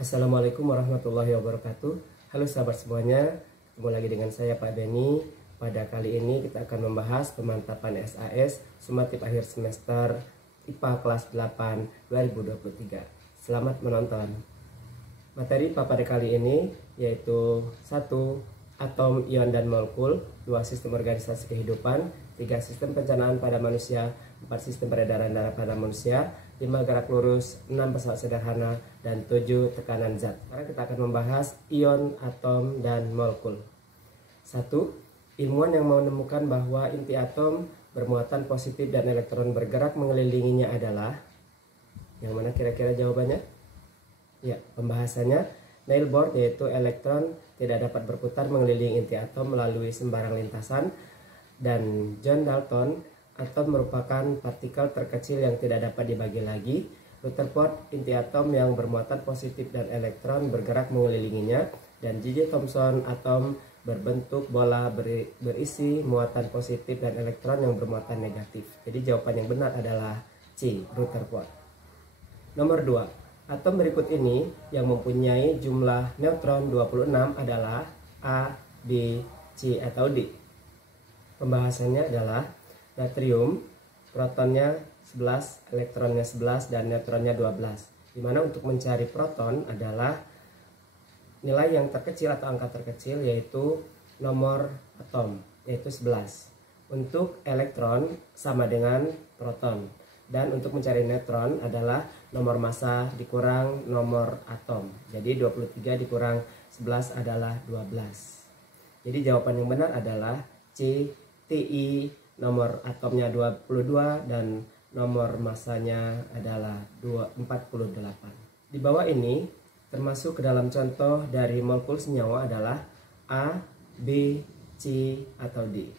Assalamualaikum warahmatullahi wabarakatuh. Halo sahabat semuanya, ketemu lagi dengan saya Pak Beni. Pada kali ini kita akan membahas pemantapan SAS sumatif akhir semester IPA kelas 8 2023. Selamat menonton. Materi pada kali ini yaitu 1. Atom, ion, dan molekul, 2. Sistem organisasi kehidupan, 3. Sistem pencernaan pada manusia, 4. Sistem peredaran darah pada manusia, 5. Gerak lurus, 6. Pesawat sederhana, dan 7. Tekanan zat. Sekarang kita akan membahas ion, atom, dan molekul. 1. Ilmuwan yang menemukan bahwa inti atom bermuatan positif dan elektron bergerak mengelilinginya adalah, yang mana kira-kira jawabannya? Ya, pembahasannya Neil Bohr, yaitu elektron tidak dapat berputar mengelilingi inti atom melalui sembarang lintasan, dan John Dalton, atom merupakan partikel terkecil yang tidak dapat dibagi lagi. Rutherford, inti atom yang bermuatan positif dan elektron bergerak mengelilinginya, dan J.J. Thomson, atom berbentuk bola berisi muatan positif dan elektron yang bermuatan negatif. Jadi jawaban yang benar adalah C, Rutherford. Nomor 2. Atom berikut ini yang mempunyai jumlah neutron 26 adalah A, B, C, atau D. Pembahasannya adalah natrium, protonnya 11, elektronnya 11, dan neutronnya 12. Dimana untuk mencari proton adalah nilai yang terkecil atau angka terkecil, yaitu nomor atom, yaitu 11. Untuk elektron sama dengan proton. Dan untuk mencari neutron adalah nomor massa dikurang nomor atom. Jadi 23 dikurang 11 adalah 12. Jadi jawaban yang benar adalah C, Ti, nomor atomnya 22 dan nomor massanya adalah 48. Di bawah ini termasuk ke dalam contoh dari molekul senyawa adalah A, B, C, atau D.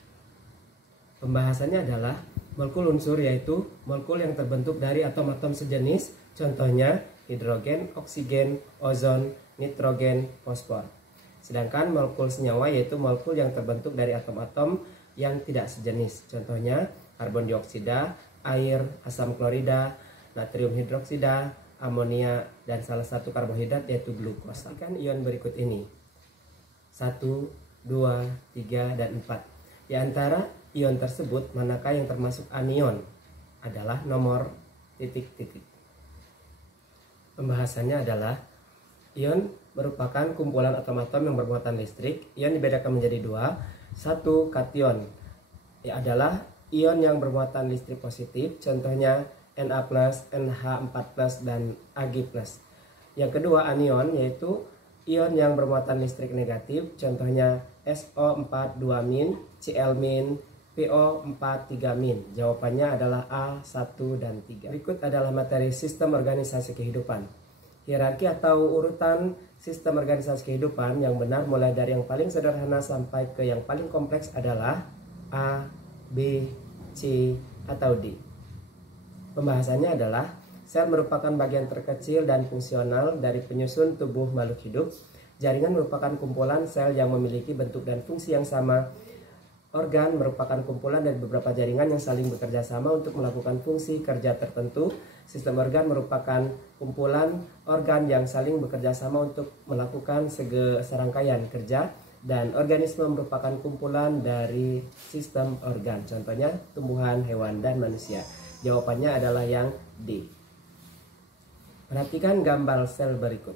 Pembahasannya adalah molekul unsur, yaitu molekul yang terbentuk dari atom-atom sejenis, contohnya hidrogen, oksigen, ozon, nitrogen, fosfor. Sedangkan molekul senyawa yaitu molekul yang terbentuk dari atom-atom yang tidak sejenis, contohnya karbon dioksida, air, asam klorida, natrium hidroksida, amonia, dan salah satu karbohidrat yaitu glukosa. Kan ion berikut ini 1, 2, 3, dan 4. Di antara ion tersebut, manakah yang termasuk anion? Adalah nomor titik-titik. Pembahasannya adalah ion merupakan kumpulan atom-atom yang bermuatan listrik. Ion dibedakan menjadi 2. 1. Kation, adalah ion yang bermuatan listrik positif, contohnya Na+, NH4+, dan Ag+. Yang kedua anion, yaitu ion yang bermuatan listrik negatif, contohnya SO4 2-, Cl-, PO4 3-. Jawabannya adalah A, 1, dan 3. Berikut adalah materi sistem organisasi kehidupan. Hierarki atau urutan sistem organisasi kehidupan yang benar mulai dari yang paling sederhana sampai ke yang paling kompleks adalah A, B, C, atau D. Pembahasannya adalah sel merupakan bagian terkecil dan fungsional dari penyusun tubuh makhluk hidup. Jaringan merupakan kumpulan sel yang memiliki bentuk dan fungsi yang sama. Organ merupakan kumpulan dari beberapa jaringan yang saling bekerja sama untuk melakukan fungsi kerja tertentu. Sistem organ merupakan kumpulan organ yang saling bekerja sama untuk melakukan serangkaian kerja. Dan organisme merupakan kumpulan dari sistem organ, contohnya tumbuhan, hewan, dan manusia. Jawabannya adalah yang D. Perhatikan gambar sel berikut.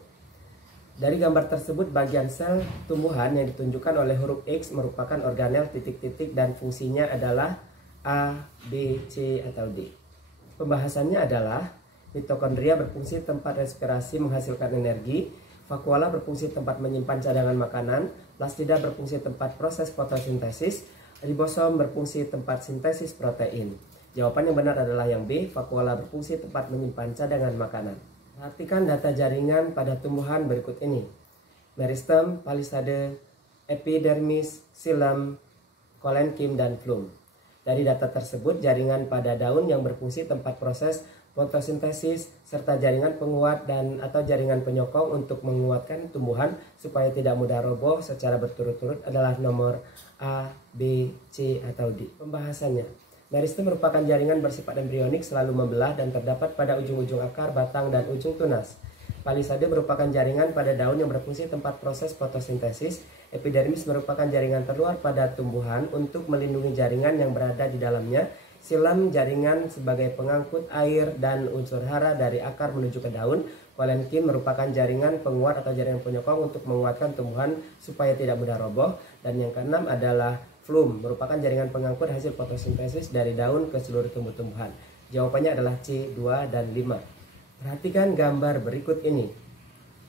Dari gambar tersebut, bagian sel tumbuhan yang ditunjukkan oleh huruf X merupakan organel titik-titik dan fungsinya adalah A, B, C, atau D. Pembahasannya adalah mitokondria berfungsi tempat respirasi menghasilkan energi, vakuola berfungsi tempat menyimpan cadangan makanan, plastida berfungsi tempat proses fotosintesis, ribosom berfungsi tempat sintesis protein. Jawaban yang benar adalah yang B, vakuola berfungsi tempat menyimpan cadangan makanan. Perhatikan data jaringan pada tumbuhan berikut ini. Meristem, palisade, epidermis, xilem, kolenkim, dan flum. Dari data tersebut, jaringan pada daun yang berfungsi tempat proses fotosintesis, serta jaringan penguat dan atau jaringan penyokong untuk menguatkan tumbuhan supaya tidak mudah roboh secara berturut-turut adalah nomor A, B, C, atau D. Pembahasannya. Meristem merupakan jaringan bersifat embrionik selalu membelah dan terdapat pada ujung-ujung akar, batang, dan ujung tunas. Palisade merupakan jaringan pada daun yang berfungsi tempat proses fotosintesis. Epidermis merupakan jaringan terluar pada tumbuhan untuk melindungi jaringan yang berada di dalamnya. Xilem jaringan sebagai pengangkut air dan unsur hara dari akar menuju ke daun. Kolenkin merupakan jaringan penguat atau jaringan penyokong untuk menguatkan tumbuhan supaya tidak mudah roboh. Dan yang keenam adalah flum, merupakan jaringan pengangkut hasil fotosintesis dari daun ke seluruh tumbuh-tumbuhan. Jawabannya adalah C, 2, dan 5. Perhatikan gambar berikut ini.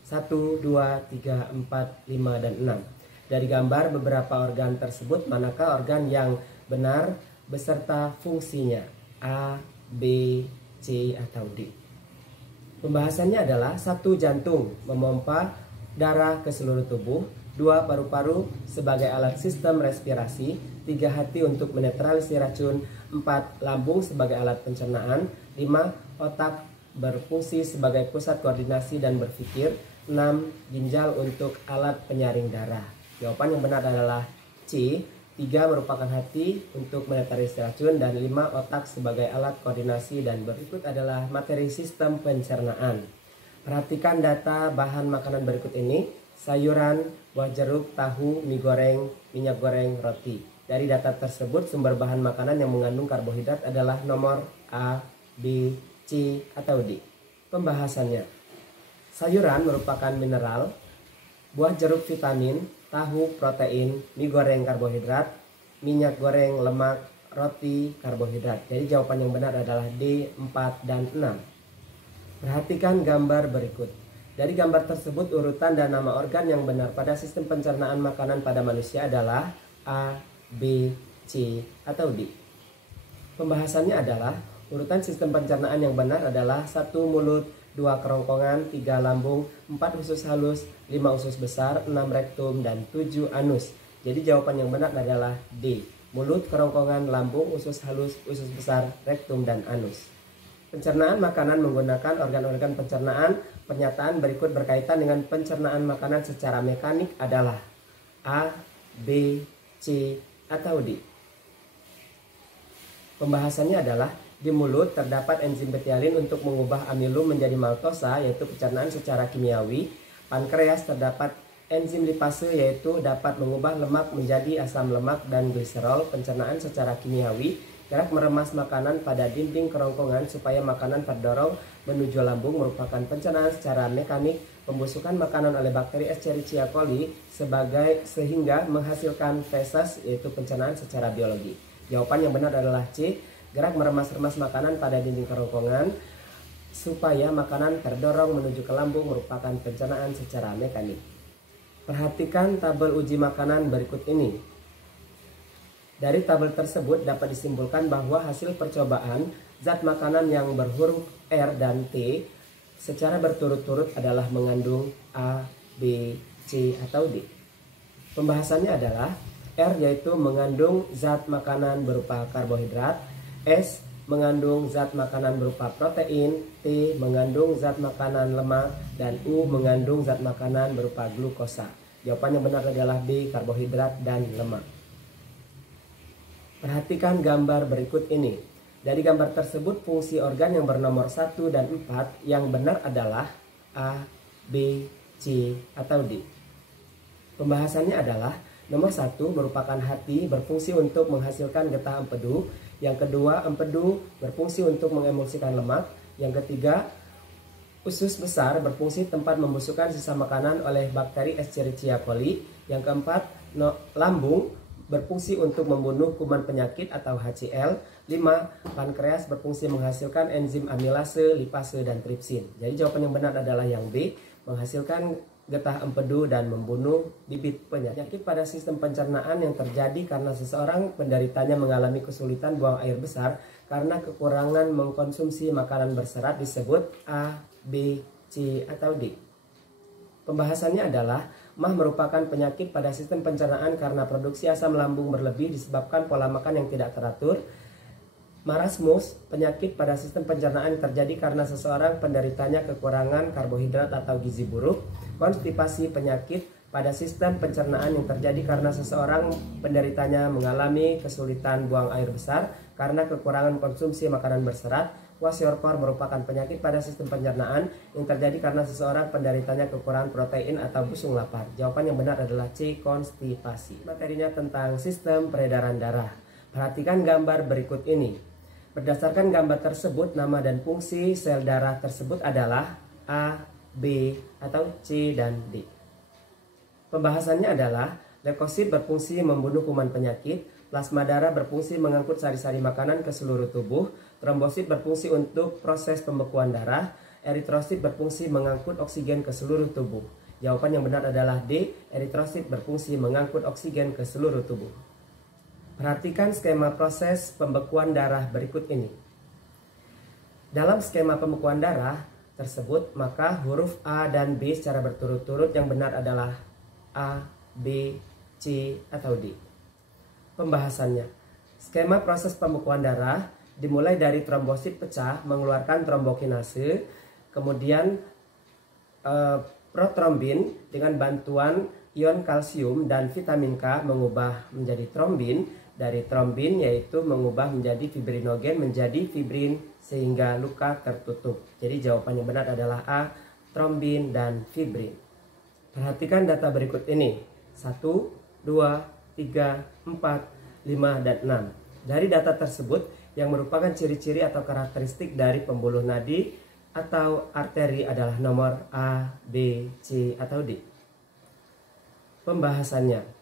1, 2, 3, 4, 5, dan 6. Dari gambar beberapa organ tersebut, manakah organ yang benar beserta fungsinya? A, B, C, atau D? Pembahasannya adalah 1. Jantung, memompa darah ke seluruh tubuh. 2. Paru-paru sebagai alat sistem respirasi. 3. Hati untuk menetralisir racun. 4. Lambung sebagai alat pencernaan. 5. Otak berfungsi sebagai pusat koordinasi dan berpikir. 6. Ginjal untuk alat penyaring darah. Jawaban yang benar adalah C. 3. Merupakan hati untuk menetralisir racun. Dan 5. Otak sebagai alat koordinasi. Dan berikut adalah materi sistem pencernaan. Perhatikan data bahan makanan berikut ini. Sayuran, buah jeruk, tahu, mie goreng, minyak goreng, roti. Dari data tersebut, sumber bahan makanan yang mengandung karbohidrat adalah nomor A, B, C, atau D. Pembahasannya. Sayuran merupakan mineral, buah jeruk vitamin, tahu protein, mie goreng karbohidrat, minyak goreng lemak, roti karbohidrat. Jadi jawaban yang benar adalah D, 4, dan 6. Perhatikan gambar berikut. Dari gambar tersebut, urutan dan nama organ yang benar pada sistem pencernaan makanan pada manusia adalah A, B, C, atau D. Pembahasannya adalah urutan sistem pencernaan yang benar adalah 1. Mulut, 2. Kerongkongan, 3. Lambung, 4. Usus halus, 5. Usus besar, 6. Rektum, dan 7. Anus. Jadi jawaban yang benar adalah D. Mulut, kerongkongan, lambung, usus halus, usus besar, rektum, dan anus. Pencernaan makanan menggunakan organ-organ pencernaan. Pernyataan berikut berkaitan dengan pencernaan makanan secara mekanik adalah A, B, C, atau D. Pembahasannya adalah di mulut terdapat enzim betialin untuk mengubah amilum menjadi maltosa, yaitu pencernaan secara kimiawi. Pankreas terdapat enzim lipase, yaitu dapat mengubah lemak menjadi asam lemak dan gliserol, pencernaan secara kimiawi. Gerak meremas makanan pada dinding kerongkongan supaya makanan terdorong menuju lambung merupakan pencernaan secara mekanik. Pembusukan makanan oleh bakteri Escherichia coli sehingga menghasilkan feses, yaitu pencernaan secara biologi. Jawaban yang benar adalah C. Gerak meremas-remas makanan pada dinding kerongkongan supaya makanan terdorong menuju ke lambung merupakan pencernaan secara mekanik. Perhatikan tabel uji makanan berikut ini. Dari tabel tersebut dapat disimpulkan bahwa hasil percobaan zat makanan yang berhuruf R dan T secara berturut-turut adalah mengandung A, B, C, atau D. Pembahasannya adalah R yaitu mengandung zat makanan berupa karbohidrat, S mengandung zat makanan berupa protein, T mengandung zat makanan lemak, dan U mengandung zat makanan berupa glukosa. Jawaban yang benar adalah B, karbohidrat dan lemak. Perhatikan gambar berikut ini. Dari gambar tersebut, fungsi organ yang bernomor 1 dan 4 yang benar adalah A, B, C, atau D. Pembahasannya adalah nomor 1 merupakan hati, berfungsi untuk menghasilkan getah empedu. Yang kedua, empedu berfungsi untuk mengemulsikan lemak. Yang ketiga, usus besar berfungsi tempat membusukkan sisa makanan oleh bakteri Escherichia coli. Yang keempat, lambung berfungsi untuk membunuh kuman penyakit atau HCl. 5. Pankreas berfungsi menghasilkan enzim amilase, lipase, dan tripsin. Jadi jawaban yang benar adalah yang B, menghasilkan getah empedu dan membunuh bibit penyakit pada sistem pencernaan yang terjadi karena seseorang penderitanya mengalami kesulitan buang air besar karena kekurangan mengkonsumsi makanan berserat disebut A, B, C, atau D. Pembahasannya adalah MAH merupakan penyakit pada sistem pencernaan karena produksi asam lambung berlebih disebabkan pola makan yang tidak teratur. Marasmus, penyakit pada sistem pencernaan terjadi karena seseorang penderitanya kekurangan karbohidrat atau gizi buruk. Konstipasi, penyakit pada sistem pencernaan yang terjadi karena seseorang penderitanya mengalami kesulitan buang air besar karena kekurangan konsumsi makanan berserat. Kwashiorkor merupakan penyakit pada sistem pencernaan yang terjadi karena seseorang penderitanya kekurangan protein atau busung lapar. Jawaban yang benar adalah C. Konstipasi. Materinya tentang sistem peredaran darah. Perhatikan gambar berikut ini. Berdasarkan gambar tersebut, nama dan fungsi sel darah tersebut adalah A, B, atau C, dan D. Pembahasannya adalah leukosit berfungsi membunuh kuman penyakit, plasma darah berfungsi mengangkut sari-sari makanan ke seluruh tubuh, trombosit berfungsi untuk proses pembekuan darah, eritrosit berfungsi mengangkut oksigen ke seluruh tubuh. Jawaban yang benar adalah D, eritrosit berfungsi mengangkut oksigen ke seluruh tubuh. Perhatikan skema proses pembekuan darah berikut ini. Dalam skema pembekuan darah tersebut, maka huruf A dan B secara berturut-turut yang benar adalah A, B, C, atau D. Pembahasannya. Skema proses pembekuan darah dimulai dari trombosit pecah mengeluarkan trombokinase, kemudian protrombin dengan bantuan ion kalsium dan vitamin K mengubah menjadi trombin. Dari trombin yaitu mengubah menjadi fibrinogen menjadi fibrin sehingga luka tertutup. Jadi jawaban yang benar adalah A, trombin dan fibrin. Perhatikan data berikut ini. 1, 2, 3, 4, 5, dan 6. Dari data tersebut yang merupakan ciri-ciri atau karakteristik dari pembuluh nadi atau arteri adalah nomor A, B, C, atau D. Pembahasannya.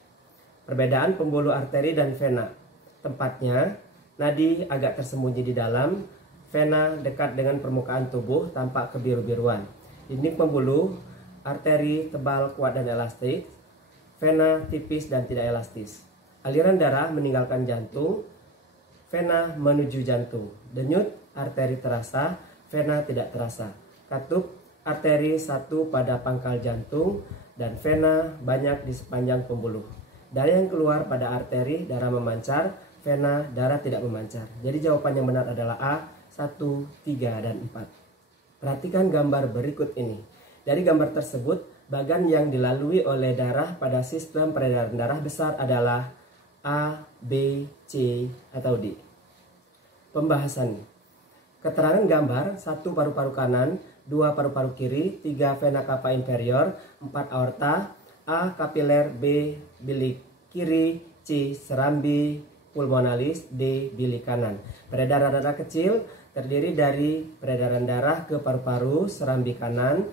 Perbedaan pembuluh arteri dan vena. Tempatnya, nadi agak tersembunyi di dalam, vena dekat dengan permukaan tubuh tampak kebiru-biruan. Dinding pembuluh arteri tebal, kuat, dan elastis. Vena tipis dan tidak elastis. Aliran darah meninggalkan jantung, vena menuju jantung. Denyut arteri terasa, vena tidak terasa. Katup arteri satu pada pangkal jantung dan vena banyak di sepanjang pembuluh. Darah yang keluar pada arteri, darah memancar, vena, darah tidak memancar. Jadi jawaban yang benar adalah A, 1, 3, dan 4. Perhatikan gambar berikut ini. Dari gambar tersebut, bagan yang dilalui oleh darah pada sistem peredaran darah besar adalah A, B, C, atau D. Pembahasan. Keterangan gambar, 1 paru-paru kanan, 2 paru-paru kiri, 3 vena cava inferior, 4 aorta, A. Kapiler, B. Bilik kiri, C. Serambi pulmonalis, D. bilik kanan. Peredaran darah kecil terdiri dari peredaran darah ke paru-paru, serambi kanan,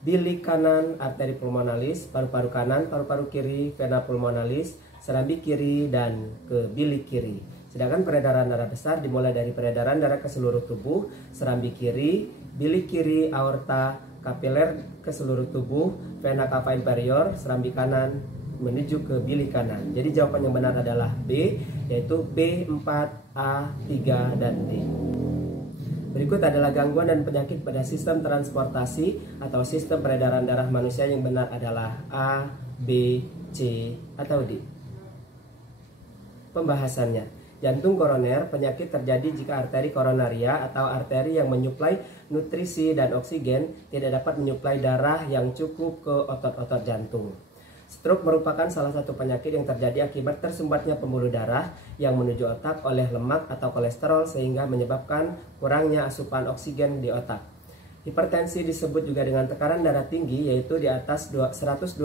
bilik kanan, arteri pulmonalis, paru-paru kanan, paru-paru kiri, vena pulmonalis, serambi kiri, dan ke bilik kiri. Sedangkan peredaran darah besar dimulai dari peredaran darah ke seluruh tubuh, serambi kiri, bilik kiri, aorta, kapiler ke seluruh tubuh, vena cava inferior, serambi kanan menuju ke bilik kanan. Jadi jawaban yang benar adalah B, yaitu B4, A3, dan D. Berikut adalah gangguan dan penyakit pada sistem transportasi atau sistem peredaran darah manusia yang benar adalah A, B, C, atau D. Pembahasannya. Jantung koroner, penyakit terjadi jika arteri koronaria atau arteri yang menyuplai nutrisi dan oksigen tidak dapat menyuplai darah yang cukup ke otot-otot jantung. Stroke merupakan salah satu penyakit yang terjadi akibat tersumbatnya pembuluh darah yang menuju otak oleh lemak atau kolesterol sehingga menyebabkan kurangnya asupan oksigen di otak. Hipertensi disebut juga dengan tekanan darah tinggi yaitu di atas 120/80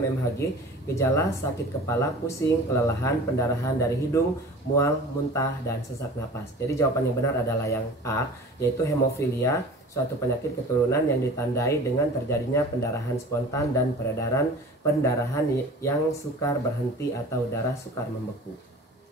mmHg, gejala sakit kepala, pusing, kelelahan, pendarahan dari hidung, mual, muntah, dan sesak napas. Jadi jawaban yang benar adalah yang A, yaitu hemofilia, suatu penyakit keturunan yang ditandai dengan terjadinya pendarahan spontan dan peredaran pendarahan yang sukar berhenti atau darah sukar membeku.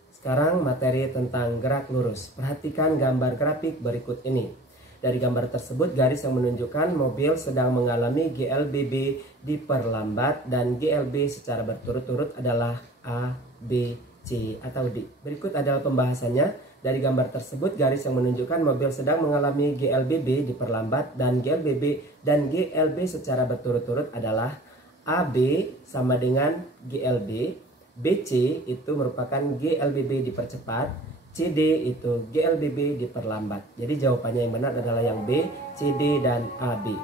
Sekarang materi tentang gerak lurus. Perhatikan gambar grafik berikut ini. Dari gambar tersebut, garis yang menunjukkan mobil sedang mengalami GLBB diperlambat dan GLB secara berturut-turut adalah A, B, C, atau D. Berikut adalah pembahasannya. Dari gambar tersebut, garis yang menunjukkan mobil sedang mengalami GLBB diperlambat dan GLB secara berturut-turut adalah AB sama dengan GLB, BC itu merupakan GLBB dipercepat, CD itu GLBB diperlambat. Jadi jawabannya yang benar adalah yang B, CD, dan AB.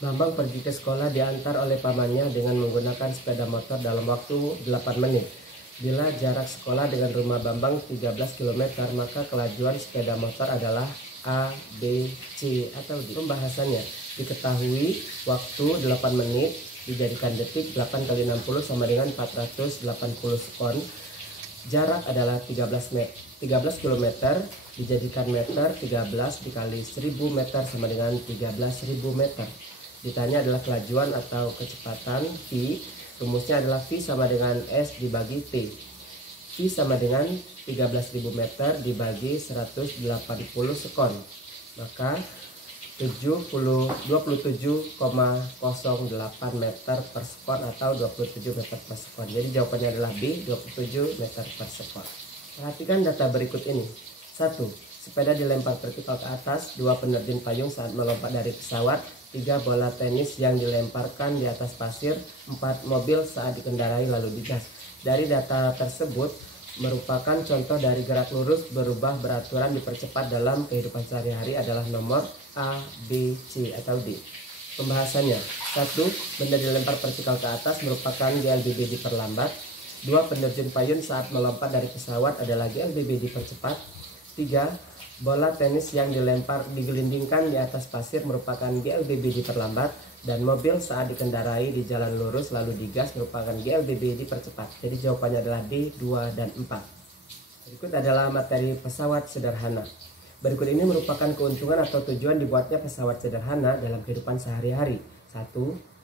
Bambang pergi ke sekolah diantar oleh pamannya dengan menggunakan sepeda motor dalam waktu 8 menit. Bila jarak sekolah dengan rumah Bambang 13 km, maka kelajuan sepeda motor adalah A, B, C, atau D. Pembahasannya, diketahui waktu 8 menit dijadikan detik, 8 kali 60 sama dengan 480 sekon. Jarak adalah 13 km dijadikan meter, 13 dikali 1000 meter sama dengan 13.000 meter. Ditanya adalah kelajuan atau kecepatan V. Rumusnya adalah V sama dengan S dibagi T. V sama dengan 13.000 meter dibagi 180 sekon. Maka 27,08 meter per sekon atau 27 meter per sekon. Jadi jawabannya adalah B, 27 meter per sekon. Perhatikan data berikut ini. 1. Sepeda dilempar vertikal ke atas. 2. Penerjun payung saat melompat dari pesawat. 3. Bola tenis yang dilemparkan di atas pasir. 4. Mobil saat dikendarai lalu digas. Dari data tersebut merupakan contoh dari gerak lurus berubah beraturan dipercepat dalam kehidupan sehari-hari adalah nomor A, B, C, atau D. Pembahasannya. 1. Benda dilempar vertikal ke atas merupakan GLBB diperlambat. 2. Penerjun payung saat melompat dari pesawat adalah GLBB dipercepat. 3. Bola tenis yang digelindingkan di atas pasir merupakan GLBB diperlambat, dan mobil saat dikendarai di jalan lurus lalu digas merupakan GLBB dipercepat. Jadi jawabannya adalah D, 2, dan 4. Berikut adalah materi pesawat sederhana. Berikut ini merupakan keuntungan atau tujuan dibuatnya pesawat sederhana dalam kehidupan sehari-hari. 1,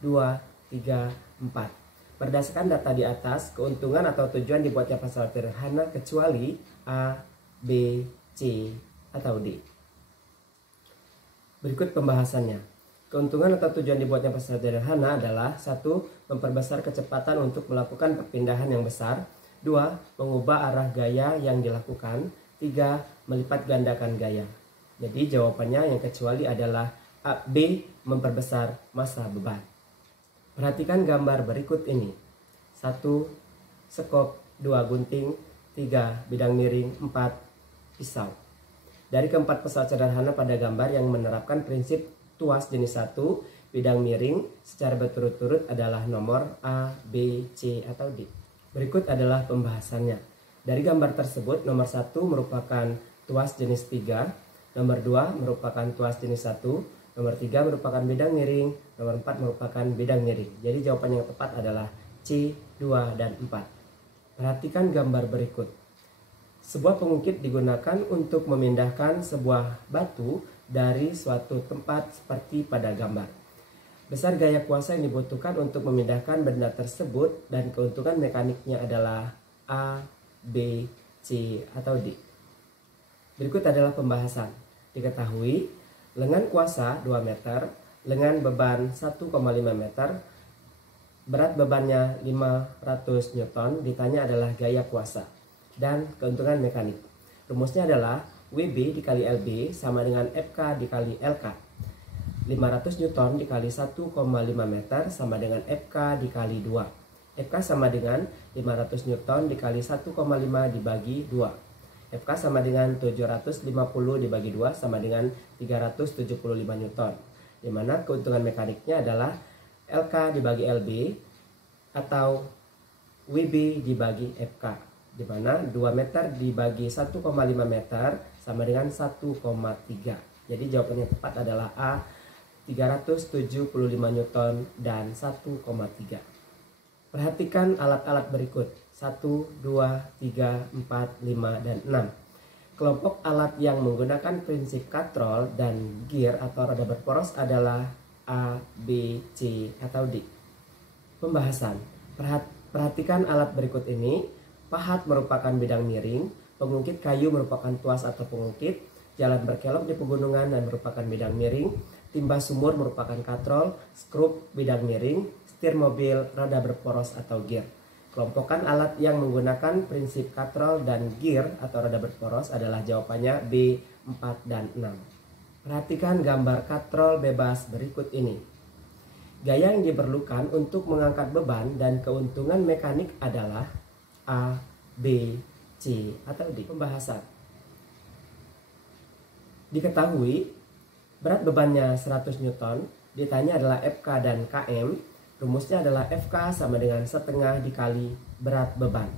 2, 3, 4. Berdasarkan data di atas, keuntungan atau tujuan dibuatnya pesawat sederhana kecuali A, B, C, atau D. Berikut pembahasannya. Keuntungan atau tujuan dibuatnya pesawat sederhana adalah 1. Memperbesar kecepatan untuk melakukan perpindahan yang besar. 2. Mengubah arah gaya yang dilakukan. 3. Melipat gandakan gaya. Jadi jawabannya yang kecuali adalah A, B. Memperbesar massa beban. Perhatikan gambar berikut ini. 1. Sekop. 2. Gunting. 3. Bidang miring. 4. Pisau. Dari keempat pesawat sederhana pada gambar yang menerapkan prinsip tuas jenis 1, bidang miring secara berturut-turut adalah nomor A, B, C, atau D. Berikut adalah pembahasannya. Dari gambar tersebut, nomor 1 merupakan tuas jenis 3, nomor 2 merupakan tuas jenis 1, nomor 3 merupakan bidang miring, nomor 4 merupakan bidang miring. Jadi jawaban yang tepat adalah C, 2, dan 4. Perhatikan gambar berikut. Sebuah pengukit digunakan untuk memindahkan sebuah batu dari suatu tempat seperti pada gambar. Besar gaya kuasa yang dibutuhkan untuk memindahkan benda tersebut dan keuntungan mekaniknya adalah A, B, C, atau D. Berikut adalah pembahasan. Diketahui lengan kuasa 2 meter, lengan beban 1,5 meter, berat bebannya 500 Newton, ditanya adalah gaya kuasa dan keuntungan mekanik. Rumusnya adalah WB dikali LB sama dengan FK dikali LK. 500 Newton dikali 1,5 meter sama dengan FK dikali 2. FK sama dengan 500 Newton dikali 1,5 dibagi 2. FK sama dengan 750 dibagi 2 sama dengan 375 Newton. Dimana keuntungan mekaniknya adalah LK dibagi LB atau WB dibagi FK. Di mana 2 meter dibagi 1,5 meter sama dengan 1,3. Jadi jawabannya tepat adalah A, 375 Newton dan 1,3. Perhatikan alat-alat berikut 1, 2, 3, 4, 5, dan 6. Kelompok alat yang menggunakan prinsip katrol dan gear atau roda berporos adalah A, B, C, atau D. Pembahasan. Perhatikan alat berikut ini. Pahat merupakan bidang miring, pengungkit kayu merupakan tuas atau pengungkit, jalan berkelok di pegunungan dan merupakan bidang miring, timba sumur merupakan katrol, skrup bidang miring, setir mobil roda berporos atau gear. Kelompokan alat yang menggunakan prinsip katrol dan gear atau roda berporos adalah jawabannya B, 4, dan 6. Perhatikan gambar katrol bebas berikut ini. Gaya yang diperlukan untuk mengangkat beban dan keuntungan mekanik adalah A, B, C, atau D. Pembahasan. Diketahui berat bebannya 100 Newton, ditanya adalah FK dan KM. Rumusnya adalah FK sama dengan setengah dikali berat beban.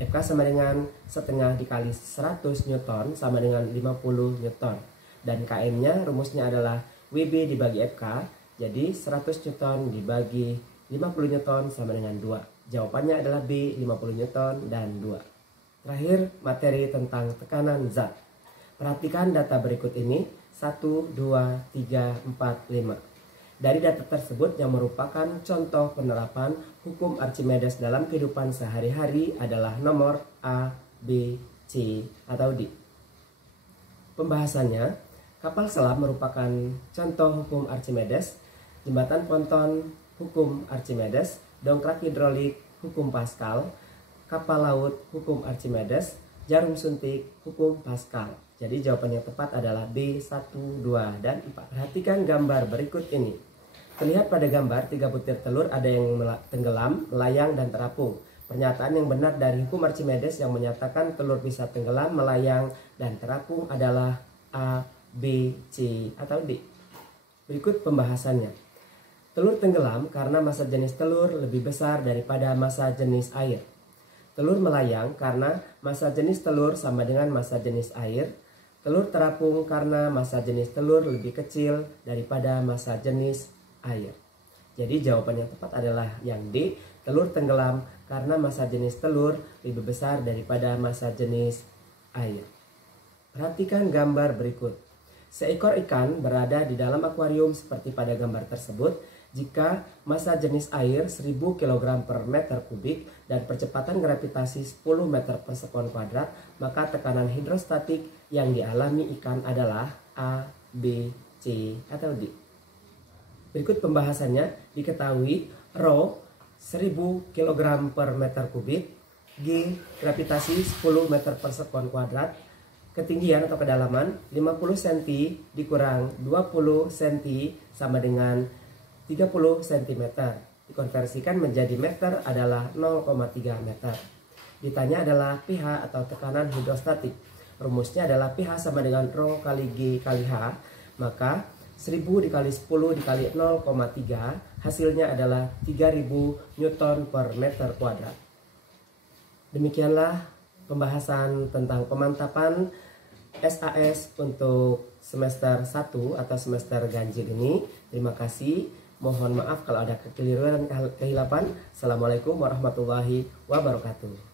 Fk sama dengan setengah dikali 100 Newton sama dengan 50 Newton. Dan Km-nya rumusnya adalah WB dibagi Fk. Jadi 100 Newton dibagi 50 Newton sama dengan 2. Jawabannya adalah B, 50 Newton dan 2. Terakhir, materi tentang tekanan zat. Perhatikan data berikut ini, 1, 2, 3, 4, 5. Dari data tersebut yang merupakan contoh penerapan hukum Archimedes dalam kehidupan sehari-hari adalah nomor A, B, C, atau D. Pembahasannya, kapal selam merupakan contoh hukum Archimedes, jembatan ponton hukum Archimedes, dongkrak hidrolik hukum Pascal, kapal laut hukum Archimedes, jarum suntik hukum Pascal. Jadi jawaban yang tepat adalah B, 1, 2, dan 4. Perhatikan gambar berikut ini. Terlihat pada gambar 3 butir telur ada yang tenggelam, melayang, dan terapung. Pernyataan yang benar dari hukum Archimedes yang menyatakan telur bisa tenggelam, melayang, dan terapung adalah A, B, C, atau D. Berikut pembahasannya. Telur tenggelam karena massa jenis telur lebih besar daripada massa jenis air. Telur melayang karena massa jenis telur sama dengan massa jenis air. Telur terapung karena massa jenis telur lebih kecil daripada massa jenis air. Jadi jawaban yang tepat adalah yang D, telur tenggelam karena massa jenis telur lebih besar daripada massa jenis air. Perhatikan gambar berikut. Seekor ikan berada di dalam akuarium seperti pada gambar tersebut. Jika massa jenis air 1000 kg per meter kubik dan percepatan gravitasi 10 meter per sekon kuadrat, maka tekanan hidrostatik yang dialami ikan adalah A, B, C, atau D. Berikut pembahasannya. Diketahui Rho 1000 kg per meter kubik, G gravitasi 10 meter per sekon kuadrat, ketinggian atau kedalaman 50 cm dikurang 20 cm sama dengan 30 cm. Dikonversikan menjadi meter adalah 0,3 meter. Ditanya adalah pH atau tekanan hidrostatik. Rumusnya adalah pH sama dengan Rho kali G kali H. Maka 1000 dikali 10 dikali 0,3 hasilnya adalah 3000 Newton per meter kuadrat. Demikianlah pembahasan tentang pemantapan SAS untuk semester 1 atau semester ganjil ini. Terima kasih. Mohon maaf kalau ada kekeliruan dan kehilapan. Assalamualaikum warahmatullahi wabarakatuh.